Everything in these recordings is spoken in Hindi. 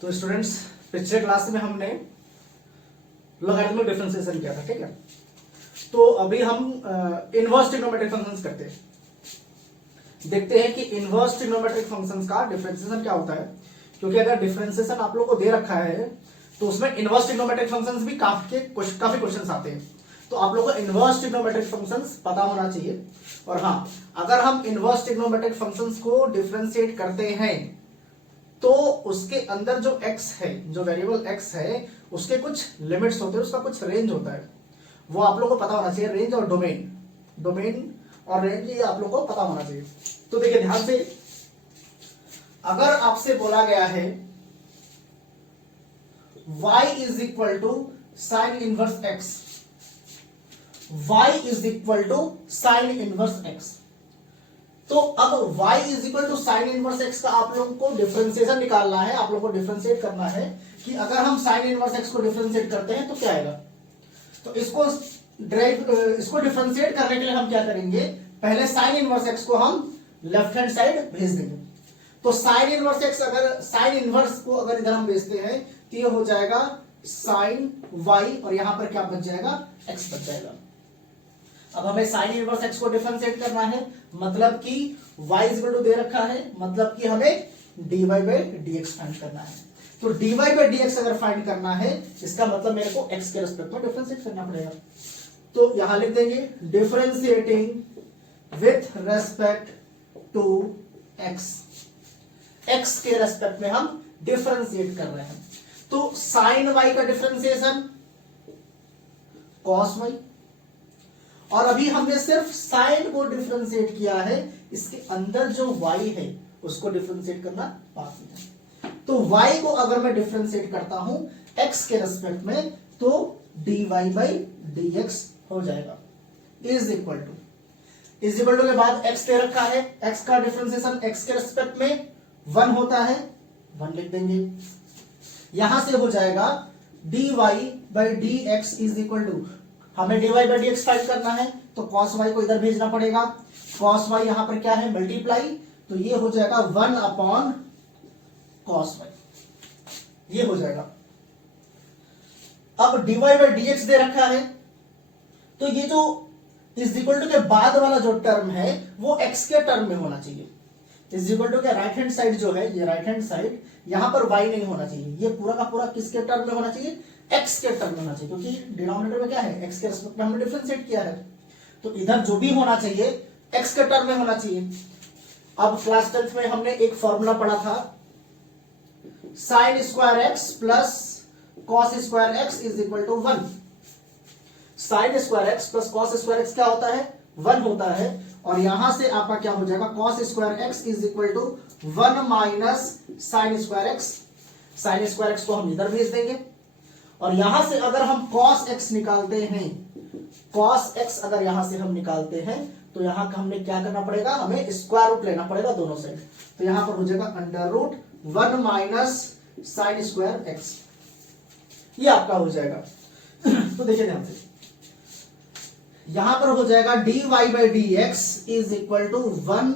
तो स्टूडेंट्स, पिछले क्लास में हमने लॉगरिथमिक डिफरेंशिएशन किया था, ठीक है। तो अभी हम इनवर्स ट्रिग्नोमेट्रिक फंक्शंस करते हैं। देखते हैं कि इनवर्स ट्रिग्नोमेट्रिक फंक्शंस का डिफरेंशिएशन क्या होता है, क्योंकि अगर डिफरेंशिएशन आप लोग को दे रखा है तो उसमें इनवर्स ट्रिग्नोमेट्रिक फंक्शंस भी काफी क्वेश्चंस आते हैं। तो आप लोग को इनवर्स ट्रिग्नोमेट्रिक फंक्शंस पता होना चाहिए। और हाँ, अगर हम इनवर्स ट्रिग्नोमेट्रिक फंक्शंस को डिफरेंशिएट करते हैं तो उसके अंदर जो x है, जो वेरिएबल x है, उसके कुछ लिमिट्स होते हैं, उसका कुछ रेंज होता है, वो आप लोग को पता होना चाहिए। रेंज और डोमेन और रेंज, ये आप लोग को पता होना चाहिए। तो देखिए ध्यान से, अगर आपसे बोला गया है y is equal to sine inverse x, y is equal to sine inverse x, तो अब y is equal to sine inverse x का आप लोगों को डिफरेंशिएशन निकालना है, आप लोगों को डिफरेंशिएट करना है कि अगर हम साइन इनवर्स x को डिफरेंशिएट करते हैं तो क्या आएगा। तो इसको डिफरेंशिएट करने के लिए हम क्या करेंगे, पहले साइन इनवर्स x को हम लेफ्ट हैंड साइड भेज देंगे। तो साइन इनवर्स x, अगर साइन इनवर्स को अगर इधर हम भेजते हैं तो ये हो जाएगा साइन y, और यहां पर क्या बच जाएगा, x बच जाएगा। अब हमें साइन इनवर्स x को डिफरेंशिएट करना है, मतलब कि y इज इक्वल टू दे रखा है, मतलब कि हमें dy बाई dx फाइंड करना है। तो dy बाई dx अगर फाइंड करना है, इसका मतलब मेरे को x के रिस्पेक्ट में डिफरेंशिएट करना पड़ेगा। तो यहां लिख देंगे differentiating with respect to x, x के रेस्पेक्ट में हम डिफरेंशिएट कर रहे हैं। तो साइन y का डिफरेंशिएशन कॉस y, और अभी हमने सिर्फ साइन को डिफरेंशिएट किया है, इसके अंदर जो y है उसको डिफरेंशिएट करना बाकी है। तो y को अगर मैं डिफरेंशिएट करता हूं x के रेस्पेक्ट में, तो dy बाई dx हो जाएगा। इज इक्वल टू के बाद x दे रखा है, x का डिफरेंशिएशन x के रेस्पेक्ट में 1 होता है, 1 लिख देंगे। यहां से हो जाएगा dy by dx is equal to, हमें dy बाई dx फाइंड करना है तो cos y को इधर भेजना पड़ेगा। cos y यहां पर क्या है, मल्टीप्लाई, तो ये हो जाएगा 1 अपॉन cos y, ये हो जाएगा। अब dy बाई dx दे रखा है, तो ये जो इज इक्वल टू के बाद वाला जो टर्म है वो x के टर्म में होना चाहिए। इज इक्वल टू के राइट हैंड साइड जो है, ये राइट हैंड साइड, यहां पर y नहीं होना चाहिए, ये पूरा का पूरा किसके टर्म में होना चाहिए, x के टर्म में होना चाहिए, क्योंकि डिनोमिनेटर में क्या है, x के रिस्पेक्ट में हमने डिफरेंशिएट किया है। तो इधर जो भी होना चाहिए x के टर्म में होना चाहिए। अब क्लास 10th में हमने एक फॉर्मूला पढ़ा था, sine square x plus cos square x is equal to 1। Sine square x plus cos square x क्या होता है, 1 होता है, और यहां से आपका क्या हो जाएगा, cos square x is equal to 1 minus sine square x। Sine square x को हम इधर भेज देंगे, और यहां से अगर हम cos x निकालते हैं, cos x अगर यहां से हम निकालते हैं तो यहां का हमने क्या करना पड़ेगा, हमें स्क्वायर रूट लेना पड़ेगा दोनों साइड। तो यहां पर हो जाएगा under root 1 minus sine square x, ये आपका हो जाएगा। तो देखिए ध्यान से, यहां पर हो जाएगा dy by dx is equal to 1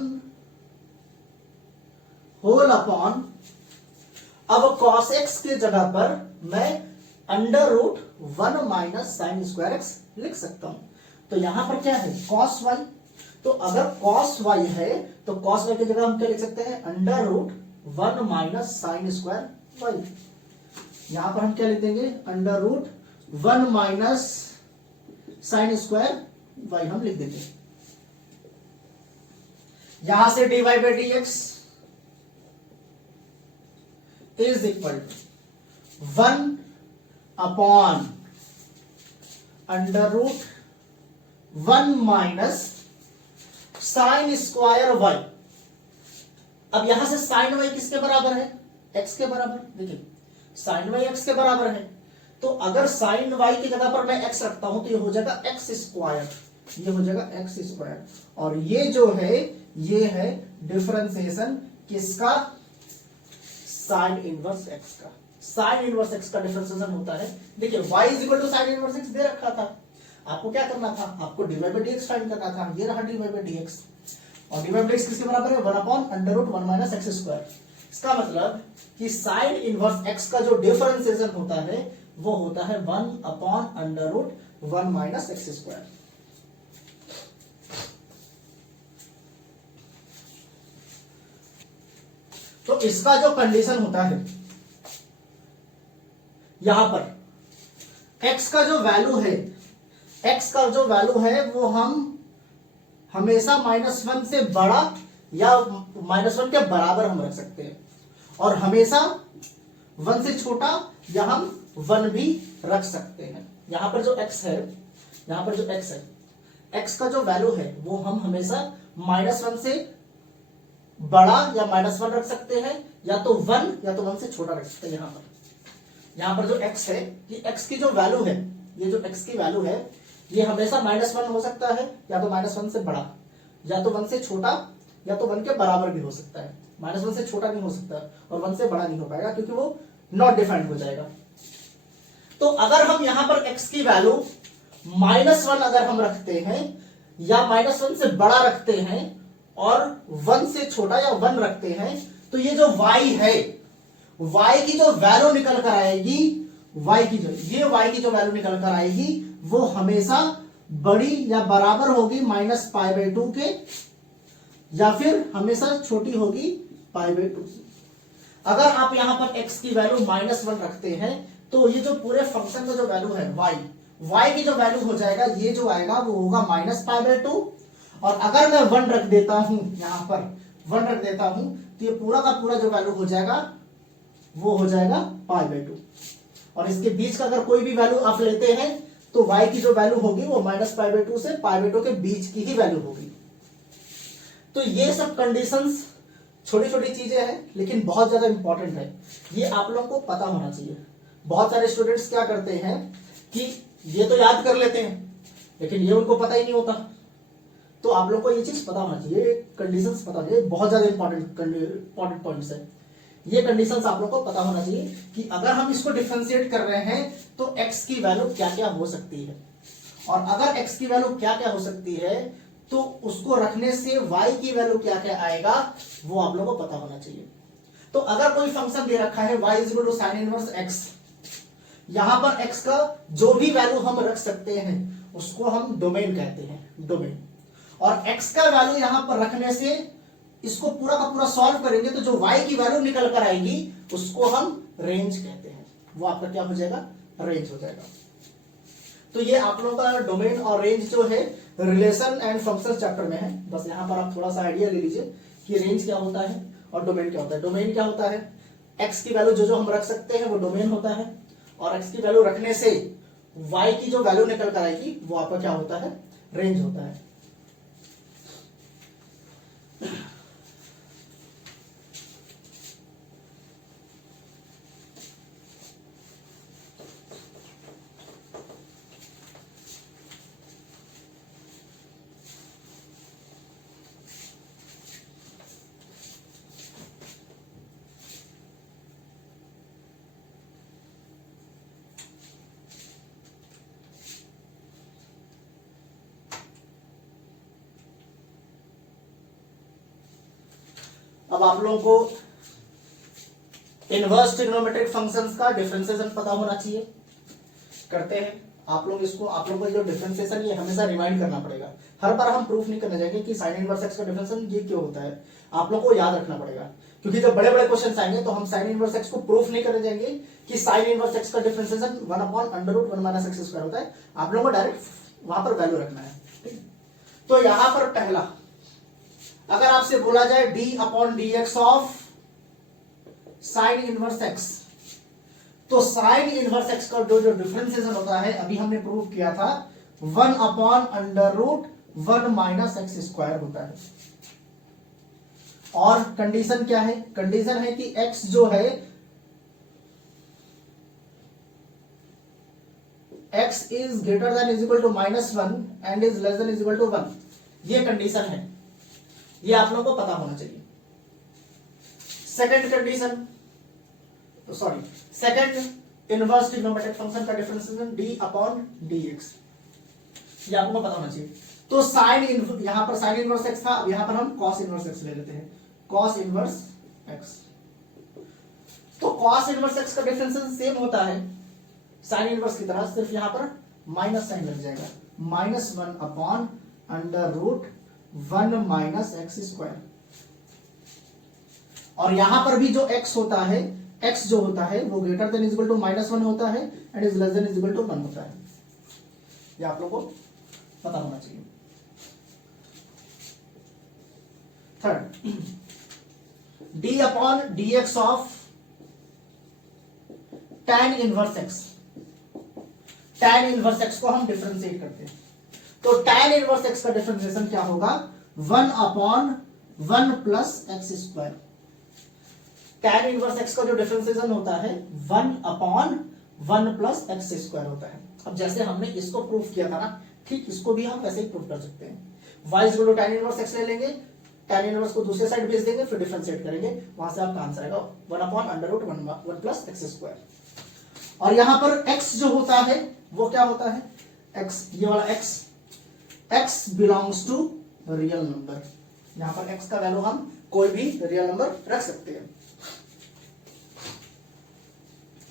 whole upon, अब cos x के जगह पर मैं under root 1 minus sine square x लिख सकता हूं। तो यहां पर क्या है, cos y, तो अगर cos y है तो cos y की जगह हम क्या लिख सकते हैं, under root 1 minus sine square y। यहां पर हम क्या लिख देंगे, under root 1 minus sine square y हम लिख देंगे। यहां से dy by dx is equal to 1 upon under root 1 minus sine square y। अब यहां से साइन y किसके बराबर है, x के बराबर। देखिए साइन y x के बराबर है, तो अगर साइन y की जगह पर मैं x रखता हूं तो ये हो जाएगा x स्क्वायर, ये हो जाएगा x स्क्वायर, और ये जो है ये है डिफरेंशिएशन किसका, साइन इनवर्स x का। साइन इनवर्स x का डिफरेंशिएशन होता है, देखिए y is equal to sine inverse x दे रखा था, आपको क्या करना था, आपको dy बाई dx फाइंड करना था। ये रहा dy बाई dx, और dy बाई dx किसके बराबर है, 1 upon under root 1 minus x square. इसका मतलब कि साइन इनवर्स एक्स का जो डिफरेंशिएशन होता है वो होता है 1/√1 माइनस एक्स स्क्वायर। तो इसका जो कंडीशन होता है यहां पर x का जो वैल्यू है, x का जो वैल्यू है वो हम हमेशा -1 से बड़ा या -1 के बराबर हम रख सकते हैं, और हमेशा 1 से छोटा या हम 1 भी रख सकते हैं। यहां पर जो x है, यहां पर जो x है, x का जो वैल्यू है वो हम हमेशा -1 से बड़ा या -1 रख सकते हैं, या तो 1 या तो 1 से छोटा रख सकते हैं। यहां पर जो x है, ये x की जो वैल्यू है, ये जो x की वैल्यू है ये हमेशा -1 हो सकता है, या तो -1 से बड़ा, या तो 1 से छोटा, या तो 1 के बराबर भी हो सकता है। -1 से छोटा नहीं हो सकता और 1 से बड़ा नहीं हो पाएगा, क्योंकि वो नॉट डिफाइंड हो जाएगा। तो अगर हम यहां पर x की वैल्यू -1 अगर हम रखते हैं, या -1 से बड़ा रखते हैं, और 1 से छोटा या 1 रखते हैं, तो ये जो y है, y की जो वैल्यू निकल कर आएगी, y की जो वैल्यू निकल कर आएगी वो हमेशा बड़ी या बराबर होगी -π/2 के, या फिर हमेशा छोटी होगी π/2 से। अगर आप यहां पर x की वैल्यू -1 रखते हैं, तो ये जो पूरे फंक्शन का जो वैल्यू है y की जो वैल्यू हो जाएगा, ये जो आएगा वो होगा -π/2, और अगर मैं 1 रख देता हूं, यहां पर 1 रख देता हूं, तो ये पूरा का पूरा जो वैल्यू हो जाएगा वो हो जाएगा π/2। और इसके बीच का अगर कोई भी वैल्यू आप लेते हैं तो y की जो वैल्यू होगी वो -π/2 से π/2 के बीच की ही वैल्यू होगी। तो ये सब कंडीशंस छोटी छोटी चीजें हैं, लेकिन बहुत ज्यादा इंपॉर्टेंट है, ये आप लोग को पता होना चाहिए। बहुत सारे स्टूडेंट्स क्या करते हैं कि ये तो याद कर लेते हैं, लेकिन ये उनको पता ही नहीं होता। तो आप लोग को ये चीज पता होना चाहिए, कंडीशंस पता होना चाहिए, बहुत ज्यादा इंपॉर्टेंट पॉइंट्स है। ये कंडीशंस आप लोग को पता होना चाहिए कि अगर हम इसको डिफरेंशिएट कर रहे हैं तो x की वैल्यू क्या क्या हो सकती है, और अगर x की वैल्यू क्या क्या हो सकती है तो उसको रखने से y की वैल्यू क्या क्या आएगा वो आप लोगों को पता होना चाहिए। तो अगर कोई फंक्शन दे रखा है y = sin इनवर्स x, यहां पर x का जो भी वैल्यू हम रख सकते हैं उसको हम डोमेन कहते हैं, डोमेन। और x का वैल्यू यहां पर रखने से इसको पूरा का पूरा सॉल्व करेंगे तो जो y की वैल्यू निकल कर आएगी उसको हम रेंज कहते हैं, वो आपका क्या हो जाएगा, रेंज हो जाएगा। तो ये आप लोगों का डोमेन और रेंज जो है रिलेशन एंड फंक्शन चैप्टर में है। बस यहां पर आप थोड़ा सा आइडिया ले लीजिए कि रेंज क्या होता है और डोमेन क्या होता है। डोमेन क्या होता है, x की वैल्यू जो हम रख सकते हैं वो डोमेन होता है, और x की वैल्यू रखने से y की जो वैल्यू निकल कर आएगी वो आपका क्या होता है, रेंज होता है। अब आप लोगों को इनवर्स ट्रिग्नोमेट्रिक फंक्शंस का डिफरेंशिएशन पता होना चाहिए। करते हैं आप लोग इसको, आप लोगों को जो डिफरेंशिएशन ये हमेशा रिमाइंड करना पड़ेगा। हर बार हम प्रूफ नहीं करने जाएंगे कि साइन इनवर्स एक्स का डिफरेंशिएशन ये क्यों होता है, आप लोग को याद रखना पड़ेगा, क्योंकि जब बड़े बड़े क्वेश्चन आएंगे तो हम साइन इनवर्स एक्स को प्रूफ नहीं करने जाएंगे कि साइन इनवर्स एक्स का डिफरेंशिएशन 1/√1 - x स्क्वायर होता है। आप लोगों को डायरेक्ट वहां पर वैल्यू रखना है, ठीक। तो यहां पर पहला, अगर आपसे बोला जाए d/dx of sine inverse x, तो साइन इनवर्स एक्स का जो डिफरेंशिएशन होता है अभी हमने प्रूव किया था 1/√1 - x स्क्वायर होता है। और कंडीशन क्या है, कंडीशन है कि x जो है, x is greater than is equal to -1 and is less than is equal to 1, ये कंडीशन है, ये आप लोगों को पता होना चाहिए। Second condition, sorry, second inverse trigonometric function का डिफरेंशिएशन d/dx, ये आपको पता होना चाहिए। तो साइन, यहां पर साइन इनवर्स x था, अब यहां पर हम कॉस इनवर्स x ले लेते हैं, कॉस इनवर्स x। तो कॉस इनवर्स एक्स का डिफरेंशियल सेम होता है साइन इनवर्स की तरह, सिर्फ यहां पर माइनस साइन लग जाएगा, -1 upon under root 1 minus x square. और यहां पर भी जो x होता है, x जो होता है वो ग्रेटर देन इक्वल टू -1 होता है and is less than equal to 1 होता है। ये आप लोगों को पता होना चाहिए। Third, d upon dx of tan inverse x। tan inverse x को हम डिफरेंशिएट करते हैं, तो tan इनवर्स x का डिफरेंशिएशन क्या होगा, 1 upon 1 plus X square. tan inverse x का जो डिफरेंशिएशन होता है 1 अपॉन 1 प्लस एक्स स्क्वायर होता है। अब जैसे हमने इसको प्रूफ किया था ना, ठीक इसको भी हम वैसे ही प्रूफ कर सकते हैं। y equal to tan inverse x ले लेंगे, tan इनवर्स को दूसरे साइड भेज देंगे, फिर डिफरेंशिएट करेंगे, वहां से आपका आंसर आएगा 1 upon under root 1 plus X square. और यहां पर x जो होता है वो क्या होता है, x, ये वाला x belongs to real number. यहां पर x का वैल्यू हम कोई भी रियल नंबर रख सकते हैं।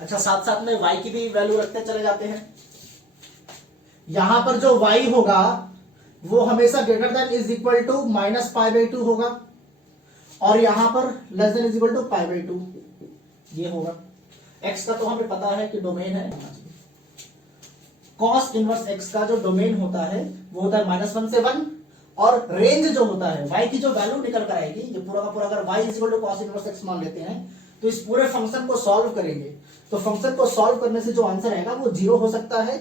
अच्छा, साथ साथ में y की भी वैल्यू रखते चले जाते हैं। यहां पर जो y होगा वो हमेशा greater than is equal to -π/2 होगा, और यहां पर less than is equal to π/2 ये होगा। x का तो हमें पता है कि डोमेन है, cos इनवर्स x का जो डोमेन होता है वो होता है -1 से 1, और रेंज जो होता है y की जो वैल्यू निकल कर आएगी, ये पूरा का पूरा अगर y equal to cos inverse x मान लेते हैं तो इस पूरे फंक्शन को सॉल्व करेंगे, तो फंक्शन को सॉल्व करने से जो आंसर आएगा वो 0 हो सकता है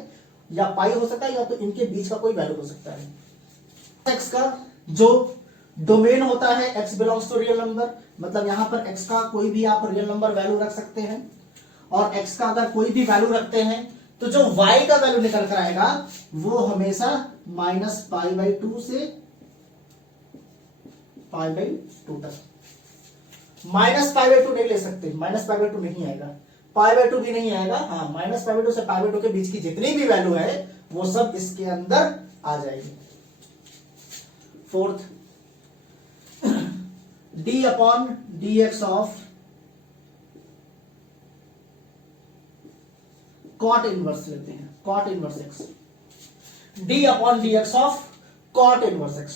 या पाई हो सकता है या तो इनके बीच का कोई वैल्यू हो सकता है। x का जो डोमेन होता है x belongs to real number, मतलब यहां पर x का कोई भी आप रियल नंबर वैल्यू रख सकते हैं, और x का अगर कोई भी वैल्यू रखते हैं तो जो y का वैल्यू निकल कर आएगा वो हमेशा -π/2 से π/2 तक। -π/2 नहीं ले सकते, -π/2 नहीं आएगा, π/2 भी नहीं आएगा। हाँ, -π/2 से π/2 के बीच की जितनी भी वैल्यू है वो सब इसके अंदर आ जाएगी। Fourth, d upon dx of cot inverse लेते हैं, cot inverse x, d upon dx of cot inverse x।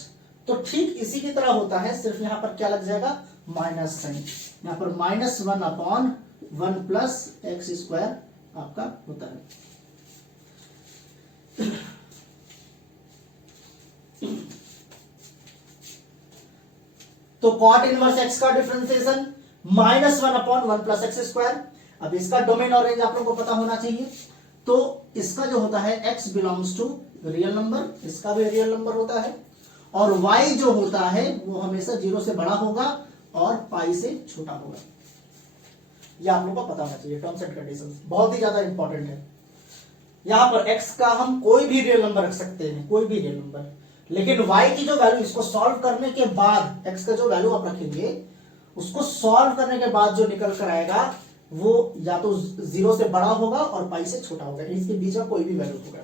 तो ठीक इसी की तरह होता है, सिर्फ यहां पर क्या लग जाएगा, माइनस साइन, यहां पर -1 अपॉन 1 प्लस एक्स स्क्वायर आपका होता है। तो cot इनवर्स x का differentiation -1 upon 1 plus X square. अब इसका डोमेन और रेंज आप लोगों को पता होना चाहिए, तो इसका जो होता है x belongs to real number, इसका भी रियल नंबर होता है, और y जो होता है वो हमेशा 0 से बड़ा होगा और पाई से छोटा होगा। यह आप लोगों को पता होना चाहिए, टर्म्स एंड कंडीशंस बहुत ही ज्यादा इंपॉर्टेंट है। यहां पर x का हम कोई भी रियल नंबर रख सकते हैं, कोई भी रियल नंबर, लेकिन y की जो वैल्यू, इसको सॉल्व करने के बाद x का जो वैल्यू आप रखेंगे उसको सॉल्व करने के बाद जो निकल कर आएगा वो या तो 0 से बड़ा होगा और पाई से छोटा होगा, इसके बीच में कोई भी वैल्यू होगा।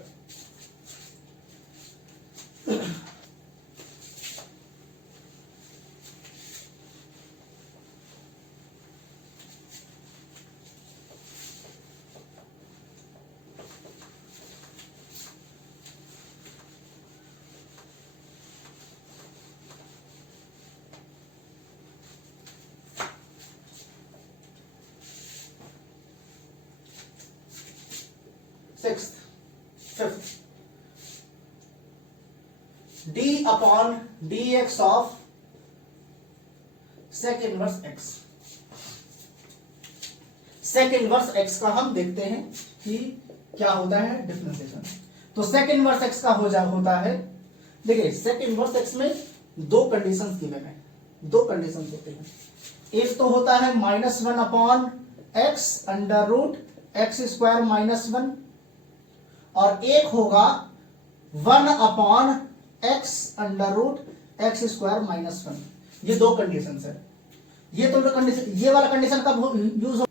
Fifth, d upon dx of sec inverse x। Sec inverse x का हम देखते हैं कि क्या होता है डिफरेंशिएशन। तो सेक इनवर्स x का होता है, देखिए सेक इनवर्स x में दो कंडीशंस गिवन है, दो कंडीशंस होते हैं। एक तो होता है -1 upon x under root X square -1, और एक होगा 1 upon x under root X square -1। ये दो कंडीशन है। ये तो कंडीशन, ये वाला कंडीशन कब यूज हो,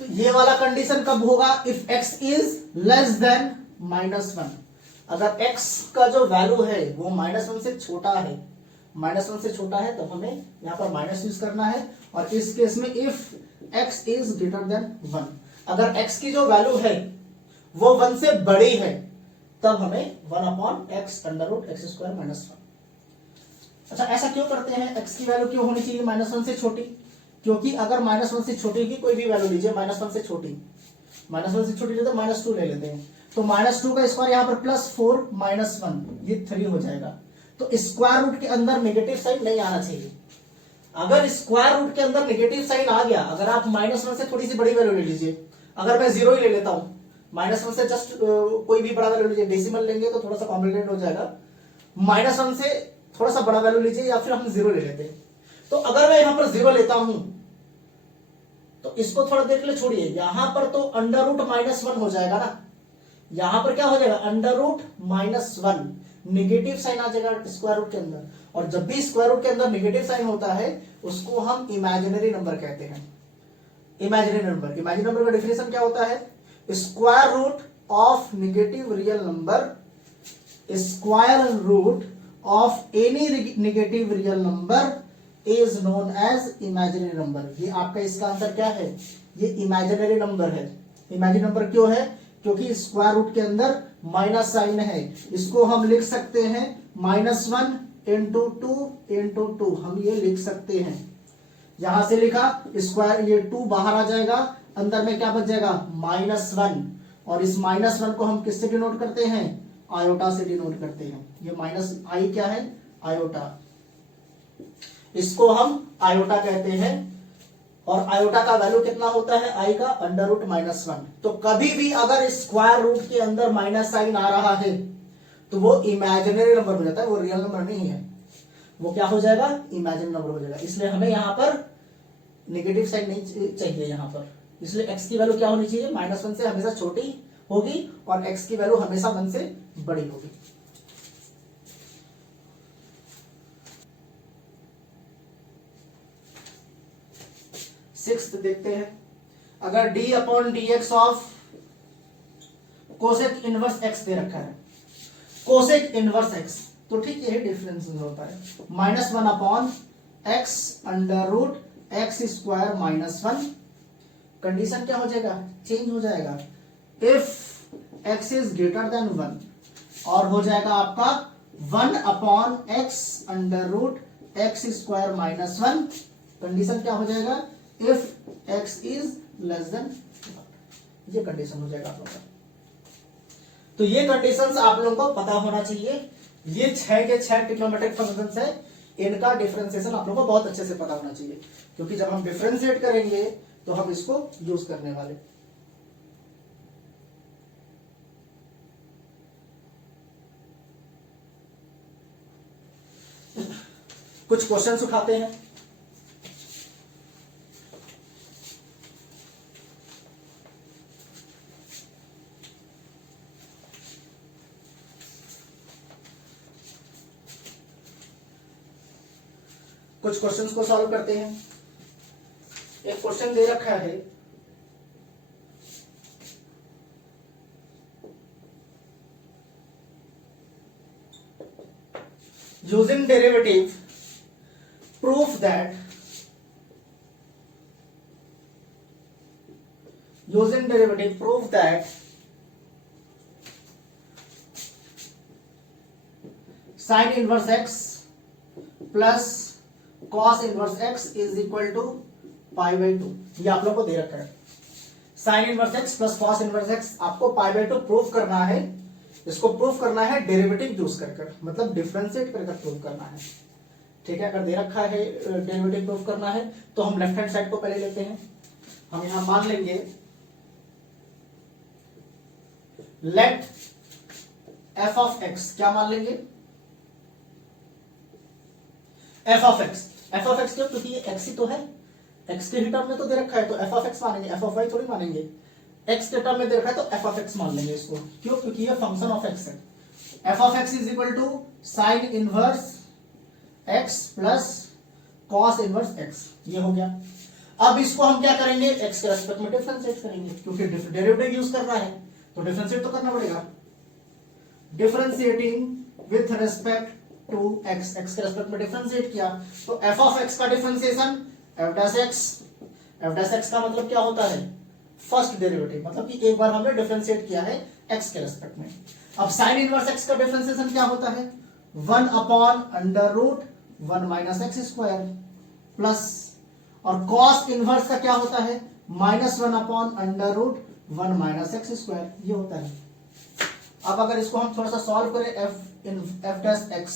तो ये वाला कंडीशन कब होगा, if x is less then -1। अगर x का जो वैल्यू है वो -1 से छोटा है, -1 से छोटा है तब हमें यहाँ पर माइनस यूज करना है, और इस केस में if x is greater then 1, अगर x की जो वैल्यू है वो 1 से बड़ी है तब हमें 1/x under x square minus 1। अच्छा, ऐसा क्यों करते हैं? x की वैल्यू क्यों होनी चाहिए -1 से छोटी? क्योंकि अगर -1 से छोटी की कोई भी वैल्यू लीजिए, -1 से छोटी, -1 से छोटी ले तो -2 ले लेते हैं, तो -2 का स्क्वायर यहाँ पर +4 -1 ये 3 हो जाएगा। तो स्क्वायर रूट के अंदर नेगेटिव साइन नहीं आना चाहिए। अगर स्क्वायर रूट के अंदर नेगेटिव साइन आ गया, अगर आप -1 से थोड़ी सी बड़ी वैल्यू ले लीजिए, अगर मैं 0 ही ले लेता हूं, -1 से जस्ट कोई भी बड़ा वैल्यू लीजिए, डेसिमल लेंगे तो थोड़ा सा कॉम्प्लिकेटेड हो जाएगा, -1 से थोड़ा सा बड़ा वैल्यू लीजिए या फिर हम 0 ले लेते हैं। तो अगर मैं यहां पर 0 लेता हूं तो इसको थोड़ा देर के लिए छोड़िए, यहां पर तो √-1 हो जाएगा ना, यहां पर क्या हो जाएगा √-1, नेगेटिव साइन आ जाएगा स्क्वायर रूट के अंदर, और जब भी स्क्वायर रूट के अंदर नेगेटिव साइन होता है उसको हम इमेजिनरी नंबर कहते हैं। इमेजिनरी नंबर का डेफिनेशन क्या होता है? Square root of negative real number, square root of any negative real number is known as imaginary number. ये आपका इसका आंसर क्या है? ये इमेजिनरी नंबर है। इमेजिनरी नंबर क्यों है? क्योंकि स्क्वायर रूट के अंदर माइनस साइन है। इसको हम लिख सकते हैं -1 × 2 × 2, हम ये लिख सकते हैं। यहां से लिखा स्क्वायर, ये 2 बाहर आ जाएगा, अंदर में क्या बच जाएगा -1, और इस -1 को हम किससे डिनोट करते हैं? आयोटा से डिनोट करते हैं। ये -i क्या है? आयोटा, इसको हम आयोटा कहते हैं, और आयोटा का वैल्यू कितना होता है i का? √-1। तो कभी भी अगर स्क्वायर रूट के अंदर माइनस साइन आ रहा है तो वो इमेजिनरी नंबर हो जाता है, वो रियल नंबर नहीं है, वो क्या हो जाएगा? इमेजिनरी नंबर हो जाएगा। इसलिए हमें यहां पर नेगेटिव साइन नहीं चाहिए यहां पर, इसलिए x की वैल्यू क्या होनी चाहिए? -1 से हमेशा छोटी होगी और x की वैल्यू हमेशा 1 से बड़ी होगी। सिक्स्थ देखते हैं, अगर d/dx of cosec inverse x दे रखा है, कोसेक इनवर्स x, तो ठीक है डिफरेंस होता है -1/x under x square -1, condition क्या हो जाएगा? चेंज हो जाएगा। If x is greater then 1, और हो जाएगा आपका 1/x under x square -1, condition क्या हो जाएगा? If x is less then 1, ये कंडीशन हो जाएगा आप लोगों का। तो ये कंडीशंस आप लोगों को पता होना चाहिए। ये 6 के 6 ट्रिग्नोमेट्रिक फंक्शंस है, इनका डिफरेंशिएशन आप लोगों को बहुत अच्छे से पता होना चाहिए, क्योंकि जब हम डिफरेंशिएट करेंगे तो हम इसको यूज करने वाले। कुछ क्वेश्चंस उठाते हैं। कुछ क्वेश्चंस को सॉल्व करते हैं। एक क्वेश्चन दे रखा है, using derivative prove that sine inverse x plus cos inverse x is equal to π/2। ये आप लोग को दे रखा है, sine inverse x plus cos inverse x आपको π/2 प्रूफ करना है। इसको प्रूफ करना है डेरिवेटिव यूज कर, मतलब डिफरेंशिएट कर प्रूफ करना है। ठीक है, अगर दे रखा है डेरिवेटिव प्रूफ करना है तो हम लेफ्ट हैंड साइड को पहले लेते हैं। हम यहां मान लेंगे लेट f ऑफ x, क्या मान लेंगे? f ऑफ x क्यों? क्योंकि ये x ही तो है, x के टर्म में तो दे रखा है तो f ऑफ x मानेंगे, f ऑफ y थोड़ी मानेंगे। x के टर्म में दे रखा है तो f ऑफ x मान लेंगे इसको, क्यों? क्योंकि ये फंक्शन ऑफ x है। f of x is equal to sine inverse x plus cos inverse x, ये हो गया। अब इसको हम क्या करेंगे? x के रेस्पेक्ट में डिफरेंशिएट करेंगे, क्योंकि डेरिवेटिव यूज करना है तो डिफरेंशिएट तो करना पड़ेगा। Differentiating with respect 2x x के रेस्पेक्ट में डिफरेंशिएट किया तो f ऑफ x का डिफरेंशिएशन f डैश x का मतलब क्या होता है फर्स्ट डेरिवेटिव, मतलब कि एक बार हमने डिफरेंशिएट किया है x के रेस्पेक्ट में। अब साइन इनवर्स x का डिफरेंशिएशन क्या होता है 1 upon under root 1 minus x square plus, और कॉस इनवर्स का क्या होता है -1 upon under root 1 minus x square, ये होता है। अब अगर इसको हम थोड़ा सा सॉल्व करें f डैश x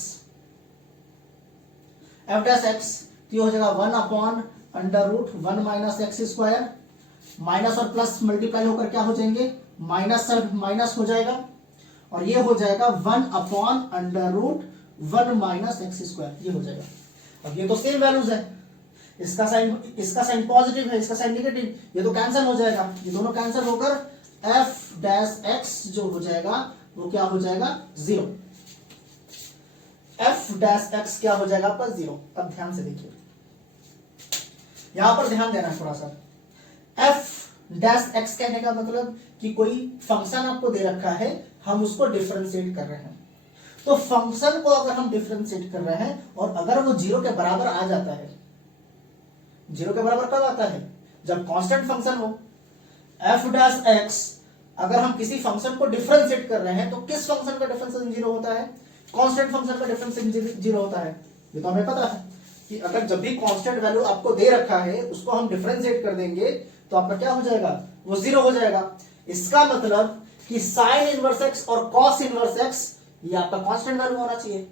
तो ये हो जाएगा 1 upon under root 1 minus x square, minus और प्लस मल्टीप्लाई होकर क्या हो जाएंगे माइनस से माइनस हो जाएगा, और ये हो जाएगा 1 upon under root 1 minus x square, ये हो जाएगा। अब ये तो सेम वैल्यूज है, इसका साइन पॉजिटिव है, इसका साइन नेगेटिव, ये तो कैंसिल हो जाएगा, ये दोनों कैंसिल होकर f डैश x जो हो जाएगा वो क्या हो जाएगा 0। f डैश x क्या हो जाएगा आपका 0। अब ध्यान से देखिए, यहां पर ध्यान देना है थोड़ा सा। f डैश x कहने का मतलब कि कोई फंक्शन आपको दे रखा है, हम उसको डिफरेंशिएट कर रहे हैं। तो फंक्शन को अगर हम डिफरेंशिएट कर रहे हैं और अगर वो 0 के बराबर आ जाता है, 0 के बराबर कब आता है जब कांस्टेंट फंक्शन हो। f डैश x अगर हम किसी फंक्शन को डिफरेंशिएट कर रहे हैं तो किस फंक्शन का डिफरेंशिएशन 0 होता है कांस्टेंट फंक्शन का डिफरेंशिएशन 0 होता है। ये तो हमें पता है कि अगर जब भी कांस्टेंट वैल्यू आपको दे रखा है उसको हम डिफरेंशिएट कर देंगे तो आपका क्या हो जाएगा वो 0 हो जाएगा। इसका मतलब कि साइन इनवर्स x और कॉस इनवर्स x ये आपका कांस्टेंट वैल्यू होना चाहिए।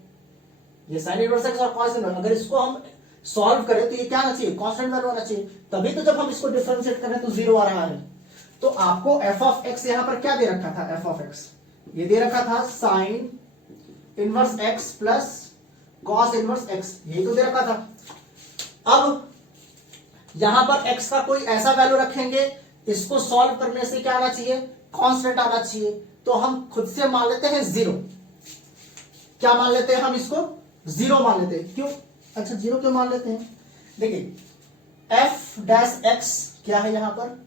ये साइन इनवर्स x और कॉस इनवर्स, अगर इसको हम सॉल्व करें तो ये क्या आना चाहिए कांस्टेंट वैल्यू होना चाहिए, तभी तो जब हम इसको डिफरेंशिएट कर रहे हैं तो 0 आ रहा है। तो आपको f ऑफ x यहां पर क्या दे रखा था f ऑफ x ये दे रखा था sign inverse x plus cos inverse x, यही तो दे रखा था। अब यहां पर x का कोई ऐसा वैल्यू रखेंगे, इसको सॉल्व करने से क्या आना चाहिए कांस्टेंट आना चाहिए, तो हम खुद से मान लेते हैं 0। क्या मान लेते हैं हम इसको 0 मान लेते हैं। क्यों अच्छा 0 क्यों मान लेते हैं, देखिए f डैश x क्या है यहां पर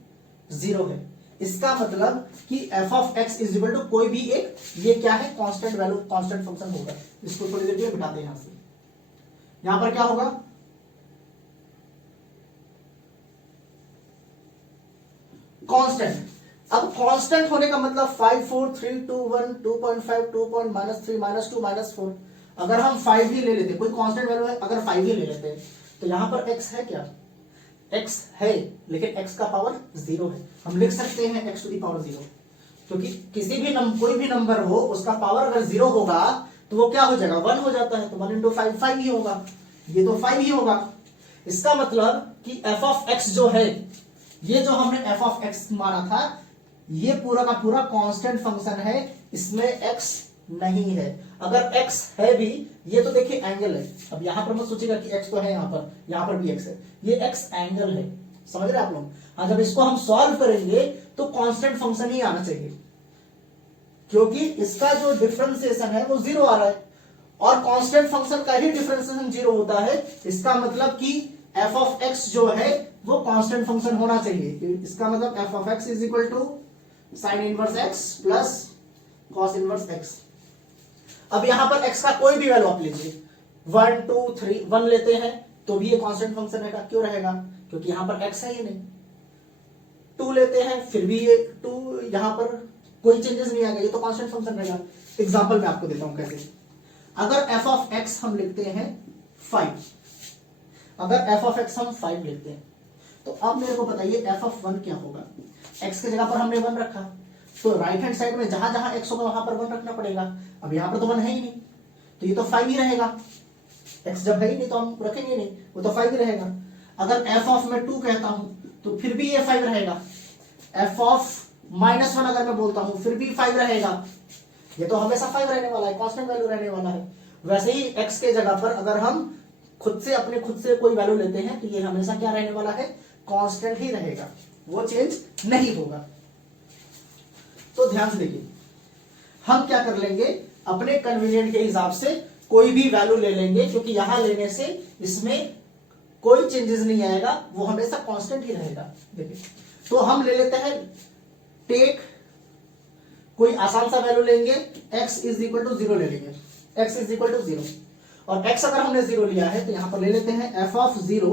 0 है, इसका मतलब कि f of x is equal to कोई भी एक, ये क्या है कांस्टेंट वैल्यू कांस्टेंट फंक्शन होगा। इसको थोड़ी देर के लिए बिठाते हैं यहां से, यहां पर क्या होगा कांस्टेंट। अब कांस्टेंट होने का मतलब 5 4 3 2 1 2.5 2 -3 -2 -4, अगर हम 5 ही ले लेते, कोई कांस्टेंट वैल्यू है अगर 5 ही ले लेते तो यहां पर x है क्या x है, लेकिन x का पावर 0 है, हम लिख सकते हैं x टू दी पावर 0, क्योंकि किसी भी कोई भी नंबर हो उसका पावर अगर 0 होगा तो वो क्या हो जाएगा 1 हो जाता है, तो 1 इंटू 5 5 ही होगा, ये तो 5 ही होगा। इसका मतलब कि f ऑफ x जो है, ये जो हमने f ऑफ x माना था ये पूरा का पूरा कांस्टेंट फंक्शन है, इसमें x नहीं है। अगर x है भी, ये तो देखिए एंगल है, अब यहां पर मत सोचिएगा कि x तो है, यहां पर भी x है, ये x एंगल है, समझ रहे आप लोग। हाँ जब इसको हम सॉल्व करेंगे तो कांस्टेंट फंक्शन ही आना चाहिए, क्योंकि इसका जो डिफरेंशिएशन है वो 0 आ रहा है और कांस्टेंट फंक्शन का ही डिफरेंशिएशन 0 होता है। इसका मतलब कि f ऑफ x जो है वो कांस्टेंट फंक्शन होना चाहिए। इसका मतलब f of x is equal to sine inverse x plus cos inverse x। अब यहां पर x का कोई भी वैल्यू आप लीजिए, 1 2 3 1 लेते हैं तो भी ये कांस्टेंट फंक्शन रहेगा। क्यों रहेगा, क्योंकि यहां पर x है ही नहीं। 2 लेते हैं फिर भी ये 2, यहां पर कोई चेंजेस नहीं आएगा, ये तो कांस्टेंट फंक्शन रहेगा। एग्जांपल मैं आपको देता हूं कैसे। अगर f ऑफ x हम लिखते हैं 5, अगर f ऑफ x हम 5 लिखते हैं तो अब मेरे को बताइए f ऑफ 1 क्या होगा। x की जगह पर हमने 1 रखा, तो राइट हैंड साइड में जहां जहां x होगा वहां पर 1 रखना पड़ेगा। अब यहां पर तो 1 है ही नहीं, तो ये तो 5 ही रहेगा। x जब है ही नहीं तो हम रखेंगे नहीं, वो तो 5 ही रहेगा। अगर f ऑफ मैं 2 कहता हूं तो फिर भी ये 5 रहेगा। f ऑफ -1 अगर मैं बोलता हूं फिर भी 5 रहेगा। ये तो हमेशा 5 रहने वाला है, कांस्टेंट वैल्यू रहने वाला है। वैसे ही x के जगह पर अगर हम खुद से कोई वैल्यू लेते हैं तो ये हमेशा क्या रहने वाला है, कांस्टेंट ही रहेगा, वो चेंज नहीं होगा। तो ध्यान से देखिए, हम क्या कर लेंगे, अपने कन्वीनियंट के हिसाब से कोई भी वैल्यू ले लेंगे, क्योंकि यहां लेने से इसमें कोई चेंजेस नहीं आएगा, वो हमेशा कांस्टेंट ही रहेगा। देखिए तो हम ले लेते हैं, टेक कोई आसान सा वैल्यू लेंगे, x इज इक्वल टू 0 ले लेंगे, x इज इक्वल टू 0। और x अगर हमने 0 लिया है तो यहां पर ले लेते हैं f ऑफ 0,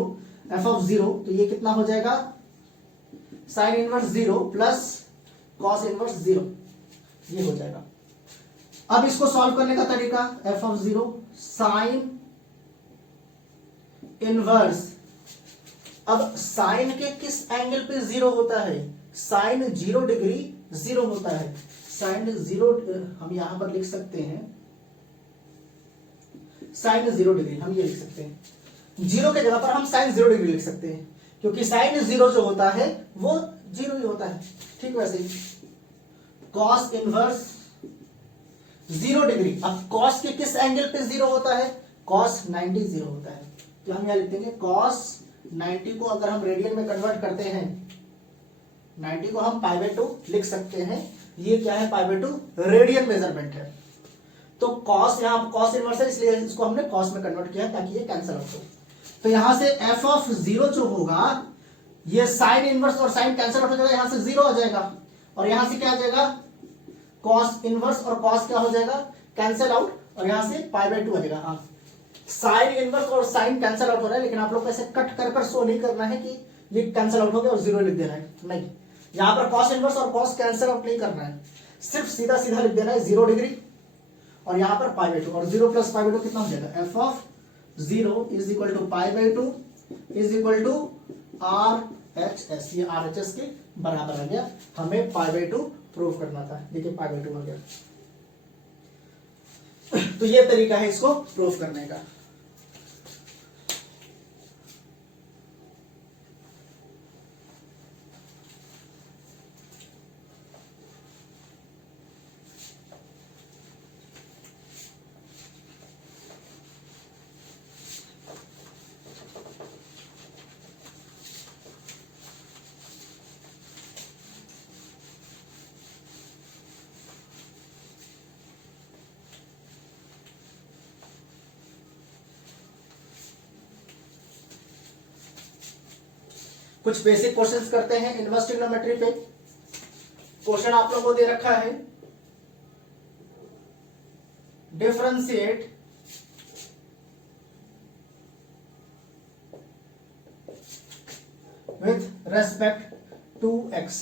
तो ये कितना हो जाएगा sine inverse 0 plus cos inverse 0, ये हो जाएगा। अब इसको सॉल्व करने का तरीका f ऑफ 0 साइन इनवर्स, अब साइन के किस एंगल पे 0 होता है, साइन 0 डिग्री 0 होता है, साइन 0 हम यहां पर लिख सकते हैं साइन 0 डिग्री, हम ये लिख सकते हैं 0 के जगह पर हम साइन 0 डिग्री लिख सकते हैं, क्योंकि साइन 0 जो होता है वो 0 ही होता है। ठीक वैसे ही कॉस इनवर्स 0 डिग्री, अब कॉस के किस एंगल पे 0 होता है, कॉस 90 0 होता है, तो हम यहां लिख देंगे कॉस 90 को अगर हम रेडियन में कन्वर्ट करते हैं, 90 को हम π/2 लिख सकते हैं, ये क्या है π/2 रेडियन मेजरमेंट है। तो कॉस, यहां कॉस इनवर्स है इसलिए इसको हमने कॉस में कन्वर्ट किया ताकि ये कैंसिल आउट हो। तो यहां से f ऑफ 0 जो होगा, ये साइन इनवर्स और साइन कैंसिल आउट हो जाएगा, यहां से 0 आ जाएगा, और यहां से क्या आ जाएगा कॉस इनवर्स और कॉस क्या हो जाएगा कैंसिल आउट, और यहां से π/2 आ जाएगा। हाँ, साइन इनवर्स और साइन कैंसिल आउट हो रहा है, लेकिन आप लोग को ऐसे कट कर शो नहीं करना है कि ये कैंसिल आउट हो गया और 0 लिख देना है, नहीं, यहां पर कॉस इनवर्स और कॉस कैंसिल आउट नहीं करना है, सिर्फ सीधा सीधा लिख देना है 0 डिग्री और यहां पर π/2, और 0 प्लस π/2 कितना हो जाएगा, f of 0 is equal to π/2 is equal to RHS, ये RHS के बराबर आ गया, हमें π/2 प्रूव करना था, देखिए π/2 आ गया। तो ये तरीका है इसको प्रूव करने का। कुछ बेसिक क्वेश्चंस करते हैं इनवर्स ट्रिग्नोमेट्री पे। क्वेश्चन आप लोगों को दे रखा है, differentiate with respect to x।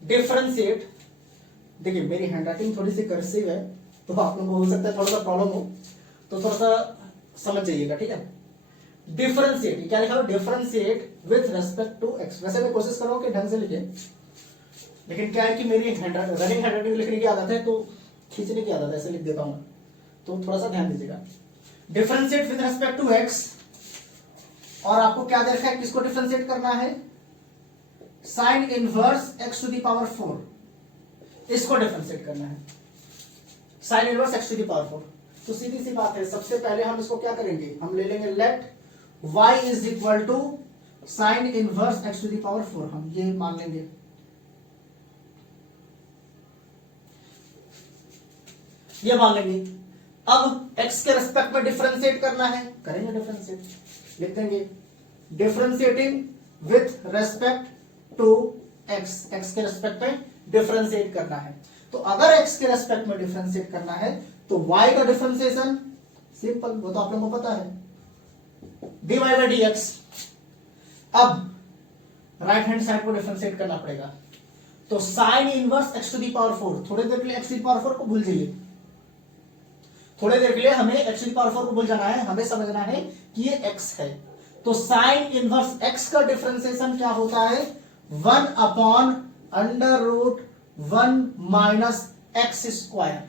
Differentiate, देखिए मेरी हैंडराइटिंग थोड़ी सी कर्सिव है तो आप लोगों को हो सकता है थोड़ा सा प्रॉब्लम हो, तो थोड़ा सा समझ जाइएगा, ठीक है। डिफरेंशिएट, क्या लिखा हो, differentiate with respect to x। वैसे मैं कोशिश कर रहा हूं कि ढंग से लिखे, लेकिन क्या है कि मेरी रनिंग हैंडराइटिंग लिखने की आदत है, तो खींचने की आदत है, ऐसे लिख देता हूं, तो थोड़ा सा ध्यान दीजिएगा। Differentiate with respect to x, और आपको क्या दे रखा है, किसको डिफरेंशिएट करना है, sine inverse x to the power 4, इसको डिफरेंशिएट करना है, sine inverse x to the power 4। तो सीधी सी बात है, सबसे पहले हम इसको क्या करेंगे, हम ले लेंगे let y is equal to sine inverse x to the power 4, हम ये मान लेंगे। ये मान लेंगे। अब x के रेस्पेक्ट में डिफरेंशिएट करना है, करेंगे डिफरेंशिएट, लिख देंगे differentiating with respect to x, x के रेस्पेक्ट में डिफरेंशिएट करना है। तो अगर x के रेस्पेक्ट में डिफरेंशिएट करना है तो y का डिफरेंशिएशन सिंपल, वो तो आप लोगों को पता है, dy बाई dx। अब राइट हैंड साइड को डिफरेंशिएट करना पड़ेगा, तो sine inverse x to the power 4, थोड़ी देर के लिए x टू द पावर 4 को भूल जाइए, थोड़ी देर के लिए हमें x टू द पावर 4 को भूल जाना है, हमें समझना है कि ये x है। तो साइन इनवर्स x का डिफरेंशिएशन क्या होता है, 1 upon under root 1 minus x square.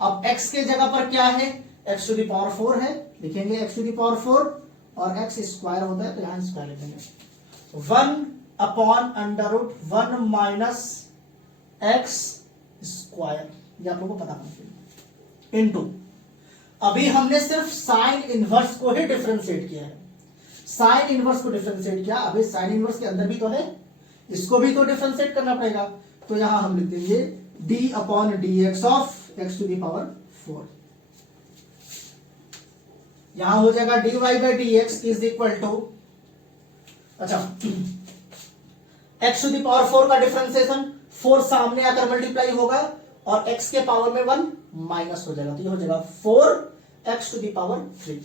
अब x के जगह पर क्या है, x टू द पावर 4 है, लिखेंगे x टू द पावर 4 और x स्क्वायर होता है तो यहां स्क्वायर लिखेंगे, 1 upon under root 1 minus x square, ये आप लोगों को पता होना चाहिए, इनटू, अभी हमने सिर्फ साइन इनवर्स को ही डिफरेंशिएट किया है, साइन इनवर्स को डिफरेंशिएट किया, अभी साइन इनवर्स के अंदर भी तो है, इसको भी तो डिफरेंशिएट करना पड़ेगा, तो यहां हम लिख देंगे d upon dx of x to the power 4, यहां हो जाएगा dy by dx is equal to, अच्छा x टू द पावर 4 का डिफरेंशिएशन 4 सामने आकर मल्टीप्लाई होगा और x के पावर में 1 माइनस हो जाएगा, तो ये हो जाएगा 4 x to the power 3,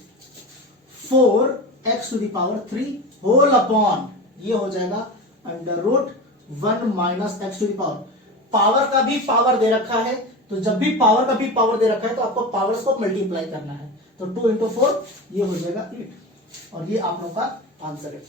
4x to the power 3 whole upon ये हो जाएगा under root 1 minus x to the power. Power का भी पावर दे रखा है, तो जब भी पावर का भी पावर दे रखा है तो आपको पावर्स को मल्टीप्लाई करना है, तो 2 इंटू 4 ये हो जाएगा 8, और ये आप लोगों का आंसर है।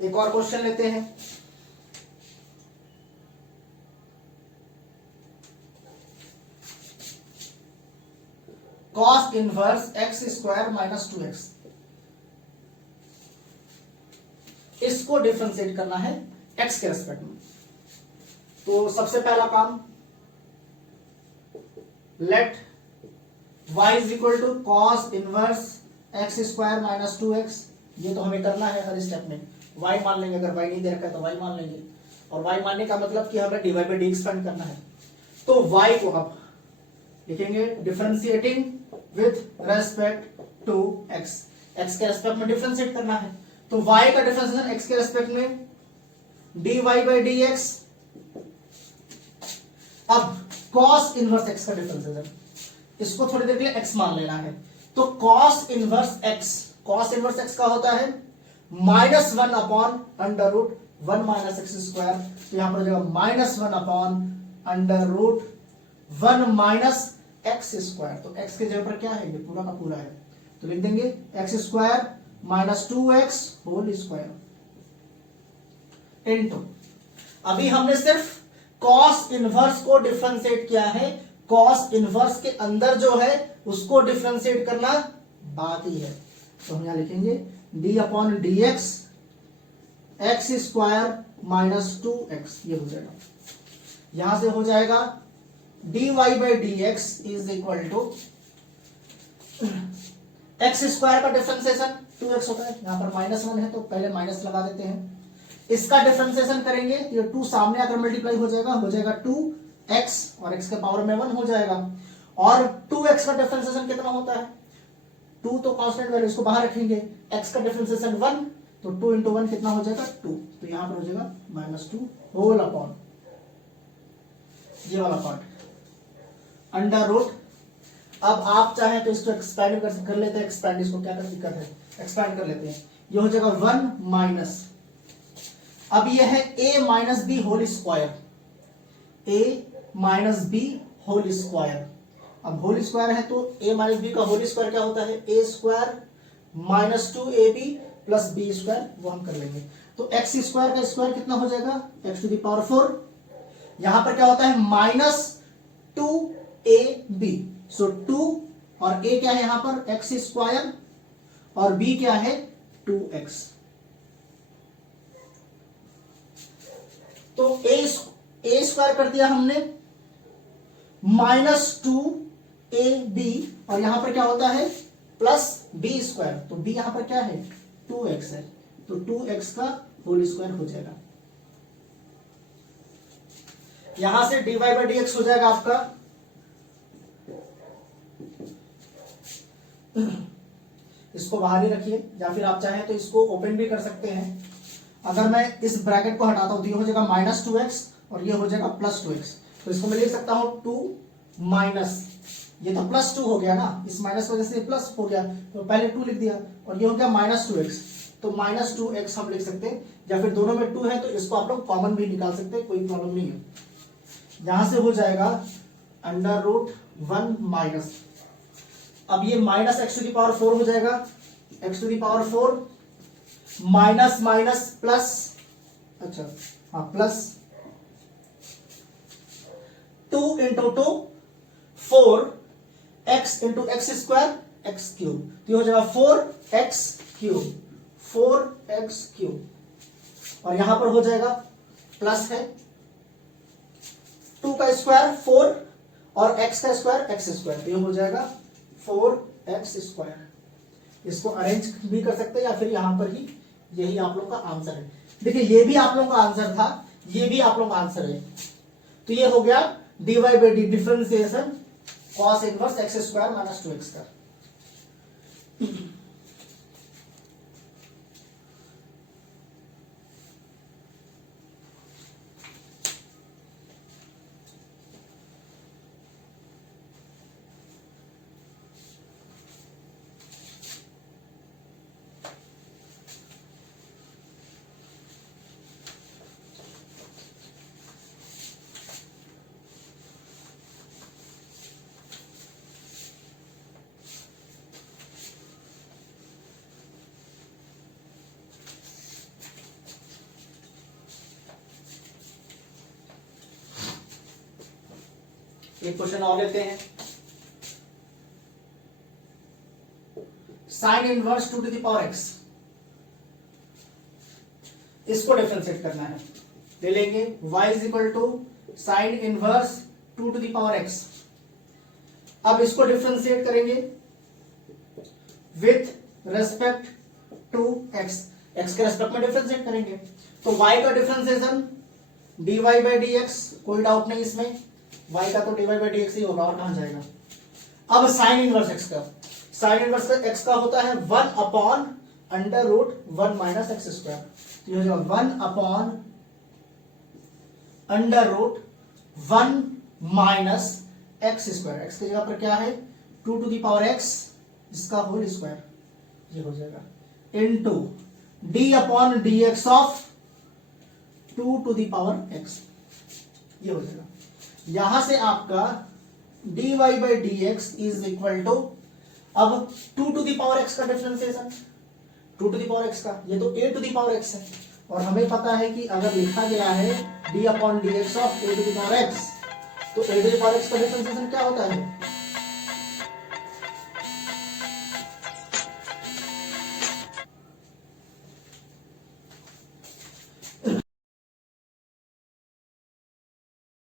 एक और क्वेश्चन लेते हैं। Cos inverse x square minus 2x, इसको डिफरेंशिएट करना है x के रेस्पेक्ट में। तो सबसे पहला काम, let y is equal to cos inverse x square minus 2x, ये तो हमें करना है हर स्टेप में। y मान लेंगे, अगर y नहीं दे रखा है तो y मान लेंगे, और y मानने का मतलब कि हमें dy बाई डी एक्सपेंड करना है। तो y को अब लिखेंगे differentiating with respect to x, x के रेस्पेक्ट में डिफरेंशिएट करना है, तो y का डिफरेंशिएशन x के रेस्पेक्ट में dy बाई डी एक्स। अब cos इनवर्स x का डिफरेंशिएशन, इसको थोड़ी देर के लिए x मान लेना है, तो cos इनवर्स x का होता है -1 upon under root 1 minus x square, तो यहां पर हो जाएगा -1 upon under root 1 minus x square. तो x के जगह पर क्या है, ये पूरा का पूरा है, तो लिख देंगे x square minus 2x whole square into, अभी हमने सिर्फ cos इनवर्स को डिफरेंशिएट किया है, cos इनवर्स के अंदर जो है उसको डिफरेंशिएट करना बाकी है, तो हम यहां लिखेंगे d अपॉन d x x square minus 2x, ये हो जाएगा। यहां से हो जाएगा dy by d x is equal to x square का डिफरेंशिएशन 2x होता है, यहां पर -1 है तो पहले माइनस लगा देते हैं, इसका डिफरेंशिएशन करेंगे तो ये 2 सामने आकर मल्टीप्लाई हो जाएगा 2x, और x के पावर में 1 हो जाएगा, और 2x का डिफरेंशिएशन कितना होता है, 2 तो कांस्टेंट वैल्यू, इसको बाहर रखेंगे, x का डिफरेंशिएशन 1, तो 2 इंटू 1 कितना हो जाएगा 2, तो यहां पर हो जाएगा -2 होल अपॉन ये वाला पार्ट अंडर रूट। अब आप चाहें तो इसको एक्सपैंड कर लेते हैं, एक्सपैंड, इसको क्या करते दिक्कत है, एक्सपैंड कर लेते हैं, ये हो जाएगा 1 माइनस, अब ये है a minus b whole square, a minus b whole square, अब होल स्क्वायर है तो a माइनस बी का होल स्क्वायर क्या होता है, a square minus 2ab plus b square, वो हम कर लेंगे, तो एक्स स्क्वायर का स्क्वायर कितना हो जाएगा एक्स टू द पावर 4, यहां पर क्या होता है -2ab, सो 2 और a क्या है यहां पर एक्स स्क्वायर, और b क्या है 2x, तो a स्क्वायर कर दिया हमने -2ab, और यहां पर क्या होता है प्लस b स्क्वायर, तो b यहां पर क्या है 2x है, तो 2x का होल स्क्वायर हो जाएगा, यहां से dy बाई डी एक्स हो जाएगा आपका इसको बाहर ही रखिए, या फिर आप चाहें तो इसको ओपन भी कर सकते हैं। अगर मैं इस ब्रैकेट को हटाता हूं तो ये हो जाएगा -2x और ये हो जाएगा +2x, तो इसको मैं लिख सकता हूं 2 माइनस, ये तो +2 हो गया ना, इस माइनस वजह से प्लस हो गया, तो पहले 2 लिख दिया, और ये हो गया -2x, तो -2x हम लिख सकते हैं, या फिर दोनों में 2 है तो इसको आप लोग कॉमन भी निकाल सकते हैं, कोई प्रॉब्लम नहीं है। यहां से हो जाएगा अंडर रूट 1 माइनस, अब ये minus x to the power 4 हो जाएगा, x to the power 4 minus minus plus, अच्छा हाँ plus 2 into 2 4 x into x square x cube, तो ये हो जाएगा 4x क्यूब, 4x क्यूब, और यहां पर हो जाएगा प्लस है 2 का स्क्वायर 4 और x का स्क्वायर x स्क्वायर, तो ये हो जाएगा 4x स्क्वायर। इसको अरेंज भी कर सकते हैं या फिर यहां पर ही यही आप लोग का आंसर है। देखिए ये भी आप लोगों का आंसर था, ये भी आप लोग का आंसर है। तो ये हो गया dy by d differentiation cos inverse x square minus 2x का। एक क्वेश्चन और लेते हैं। Sine inverse 2 to the power x, इसको डिफरेंशिएट करना है। ले लेंगे y is equal to sine inverse 2 to the power x। अब इसको डिफरेंशिएट करेंगे with respect to x, x के रेस्पेक्ट में डिफरेंशिएट करेंगे। तो y का डिफरेंशिएशन dy बाई dx, कोई डाउट नहीं इसमें, y का तो dy बाई dx ही होगा और कहां जाएगा। अब साइन इनवर्स x का, साइन इनवर्स x का होता है 1 upon under root 1 minus x square. तो ये हो जाएगा 1 upon under root 1 minus x square. X की जगह पर क्या है 2 टू द पावर x, इसका होल स्क्वायर, ये हो जाएगा into d upon dx of 2 to the power x, ये हो जाएगा। यहां से आपका dy by dx is equal to, अब 2 टू द पावर x का differentiation, 2 to the power x का, ये तो a to the power x है, और हमें पता है कि अगर लिखा गया है d upon dx of a to the power x, तो a to the power x का डिफरेंशिएशन क्या होता है